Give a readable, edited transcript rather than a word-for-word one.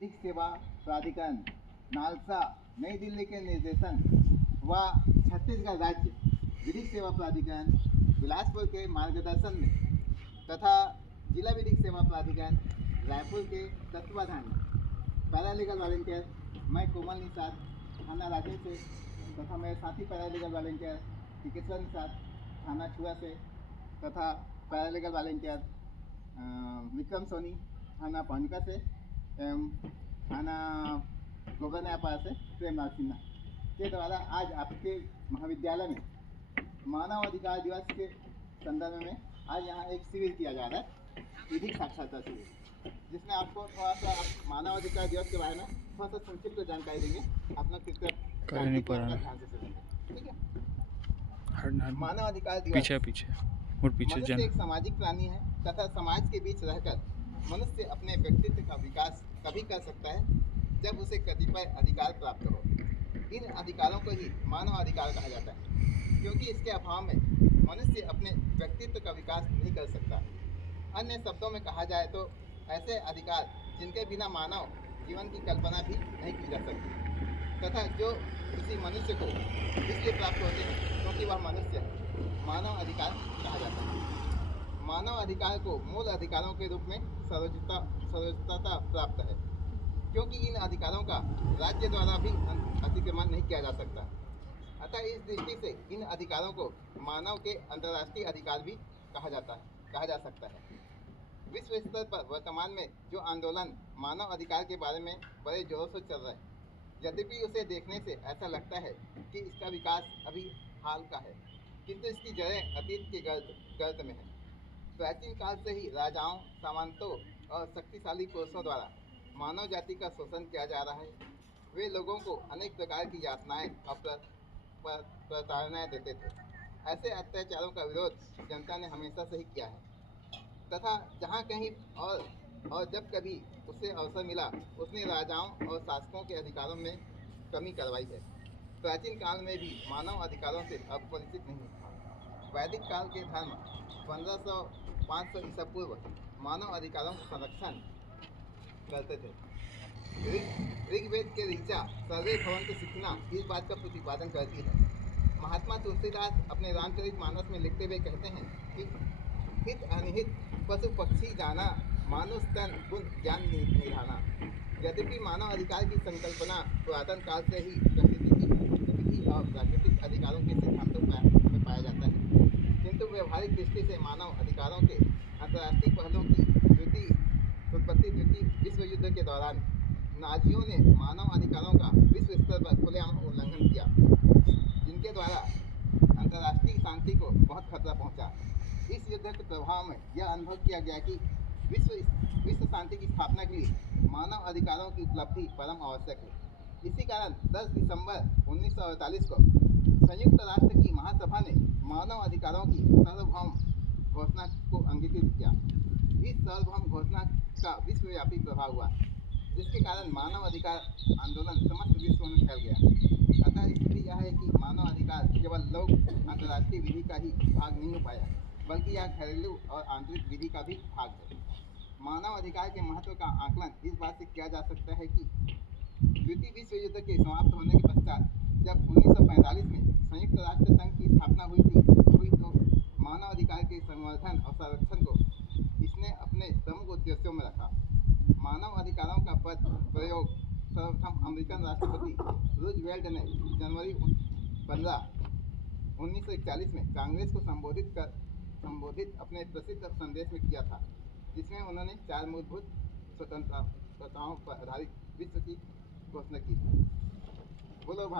विधिक सेवा प्राधिकरण नालसा नई दिल्ली के निर्देशन व छत्तीसगढ़ राज्य विधिक सेवा प्राधिकरण बिलासपुर के मार्गदर्शन में तथा जिला विधिक सेवा प्राधिकरण रायपुर के तत्वाधान में पैरालीगल वॉलंटियर मैं कोमल निषाद थाना राजेंद्र से तथा मेरे साथी पैरालीगल वॉलंटियर टिकेश्वर निषाद थाना छुआ से तथा पैरालीगल वॉलंटियर विक्रम सोनी थाना पानिका से एवं थाना गोगरनापाड़ा से प्रेमलाल सिन्हा के द्वारा आज आपके महाविद्यालय में मानव अधिकार दिवस के संदर्भ में आज यहाँ एक शिविर किया जा रहा है, विधिक साक्षरता शिविर, जिसमें आपको थोड़ा सा मानव अधिकार दिवस के बारे में थोड़ा सा संक्षिप्त जानकारी देंगे। अपना कृपया ध्यान से सुनेंगे, ठीक है। मानव अधिकार दिवस पीछे मनुष्य एक सामाजिक प्राणी है तथा समाज के बीच रहकर मनुष्य अपने व्यक्तित्व का विकास तभी कर सकता है जब उसे कतिपय अधिकार प्राप्त हो। इन अधिकारों को ही मानव अधिकार कहा जाता है, क्योंकि इसके अभाव में मनुष्य अपने व्यक्तित्व का विकास नहीं कर सकता। अन्य शब्दों में कहा जाए तो ऐसे अधिकार जिनके बिना मानव जीवन की कल्पना भी नहीं की जा सकती तथा जो किसी मनुष्य को इसलिए प्राप्त होते हैं क्योंकि वह मनुष्य है, मानव अधिकार कहा जाता है। मानव अधिकार को मूल अधिकारों के रूप में सर्वोच्चता प्राप्त है, क्योंकि इन अधिकारों का राज्य द्वारा भी अतिक्रमण नहीं किया जा सकता। अतः इस दृष्टि से इन अधिकारों को मानव के अंतर्राष्ट्रीय अधिकार भी कहा जा सकता है। विश्व स्तर पर वर्तमान में जो आंदोलन मानव अधिकार के बारे में बड़े जोरों से चल रहा है, यद्यपि उसे देखने से ऐसा लगता है कि इसका विकास अभी हाल का है, किंतु इसकी जड़ें अतीत के गर्त में है। प्राचीन काल से ही राजाओं, सामंतों और शक्तिशाली पुरुषों द्वारा मानव जाति का शोषण किया जा रहा है। वे लोगों को अनेक प्रकार की यातनाएं और प्रताड़नाएं देते थे। ऐसे अत्याचारों का विरोध जनता ने हमेशा से ही किया है तथा जहाँ कहीं और जब कभी उसे अवसर मिला उसने राजाओं और शासकों के अधिकारों में कमी करवाई है। प्राचीन काल में भी मानव अधिकारों से अपरिचित नहीं था। वैदिक काल के धर्म 1500 ईसा पूर्व मानव अधिकारों का संरक्षण करते थे। ऋग्वेद के ऋचा सर्वे भवन्तु सुखिनः इस बात का प्रतिपादन करती है। महात्मा तुलसीदास अपने रामचरितमानस में लिखते हुए कहते हैं कि हित अनिहित पशु पक्षी जाना, मानुष तन गुण ज्ञान निधाना। यद्यपि मानव अधिकार की संकल्पना पुरातन काल से ही प्रकृति की विधि और प्राकृतिक अधिकारों के सिद्धांतों में पाया जाता है, किंतु व्यवहारिक दृष्टि से मानव अधिकारों के अंतर्राष्ट्रीय पहलों की उत्पत्ति द्वितीय विश्व युद्ध के दौरान नाजियों ने मानव अधिकारों का विश्व स्तर पर खुलेआम उल्लंघन किया, जिनके द्वारा अंतर्राष्ट्रीय शांति को बहुत खतरा पहुंचा। इस युद्ध के प्रभाव में यह अनुभव किया गया कि विश्व शांति की स्थापना के लिए मानव अधिकारों की उपलब्धि परम आवश्यक है। इसी कारण 10 दिसंबर 1948 को संयुक्त राष्ट्र की महासभा ने मानव अधिकारों की सार्वभौम घोषणा को अंगीकृत किया। इस सार्वभौम घोषणा का विश्वव्यापी प्रभाव हुआ, जिसके कारण मानव अधिकार आंदोलन समस्त विश्व में फैल गया। अतः स्थिति यह है कि मानव अधिकार केवल लोक अंतर्राष्ट्रीय विधि का ही भाग नहीं हो पाया, बल्कि यह घरेलू और आंतरिक विधि का भी भाग है। मानव अधिकार के महत्व का आकलन इस बात से किया जा सकता है कि द्वितीय विश्व युद्ध के समाप्त होने के पश्चात जब 1945 में संयुक्त राष्ट्र संघ की स्थापना हुई तो मानव अधिकार के संवर्धन और संरक्षण को इसने अपने प्रमुख उद्देश्यों में रखा। मानव अधिकारों का पद प्रयोग सर्वप्रथम अमेरिकन राष्ट्रपति रूजवेल्ट ने जनवरी 15, 1941 में कांग्रेस को संबोधित अपने प्रसिद्ध संदेश में किया था, जिसमें उन्होंने 4 मूलभूत स्वतंत्रताओं पर आधारित विश्व की घोषणा की थी। बोलो